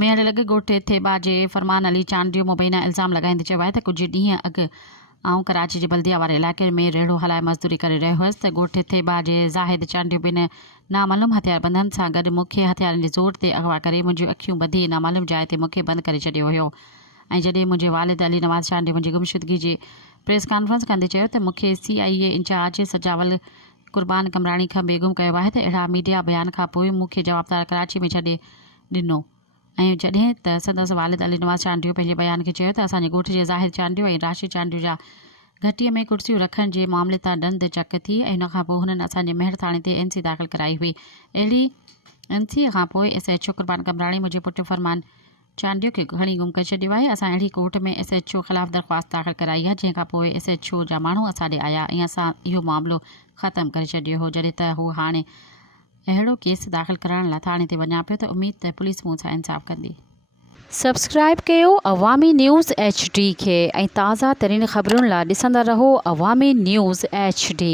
मेहर लॻ ॻोठ थेबा जे फरमान अली चांडियो मुबैना इल्ज़ाम लॻाईंदे चयो आहे त कुझु ॾींहं अॻु आऊं कराची जे बल्दिया वारे इलाइक़े में रेड़ो हलाए मज़दूरी करे रहियो हुअसि त ॻोठ थेबा जे ज़ाहिद चांडियो ॿिनि नामालूम हथियारबंदनि सां गॾु मूंखे हथियारनि जे ज़ोर ते अगवा करे मुंहिंजियूं अखियूं ॿधी नामालूम जाइ ते मूंखे बंदि करे छॾियो हुयो ऐं जॾहिं मुंहिंजे वालिद अली नवाज़ चांडियो मुंहिंजी गुमशुदगी जी प्रेस कॉन्फ्रेंस कंदे चयो त मूंखे CIA इंचार्ज सजावल क़ुर्बान कमराणी खां बेगुम कयो आहे त अहिड़ा मीडिया बयान खां पोइ मूंखे जवाबदार कराची में छॾे ॾिनो ऐं जॾहिं त संदसि वालिद अली नवाज़ चांडियो पंहिंजे बयान खे चयो त असांजे ॻोठ जे ज़ाहिद चांडियो ऐं राशिद चांडियो जा घटीअ में कुर्सियूं रखण जे मामले तां ॾंद चक थी ऐं हुन खां पोइ हुननि असांजे मेहर थाणे ते NC दाख़िल कराई हुई। अहिड़ी NC खां पोइ SHO क़ुर्बान कमराणी मुंहिंजे पुटु फरमान चांडियो खे खणी गुम करे छॾियो आहे। असां अहिड़ी कोर्ट में SHO ख़िलाफ़ु दरख़्वास्त दाख़िल कराई आहे जंहिंखां पोइ SHO जा माण्हू असां ॾे आया ऐं असां इहो मामिलो ख़तमु करे छॾियो हो। जॾहिं त हू हाणे अहिड़ो केस दाख़िल करण लाइ थाणे ते वञा पियो त उमेद त पुलिस मूं सां इंसाफ़ कंदी। सब्सक्राइब कयो अवामी न्यूज़ HD खे ऐं ताज़ा तरीन ख़बरुनि लाइ ॾिसंदा रहो अवामी न्यूज़ HD।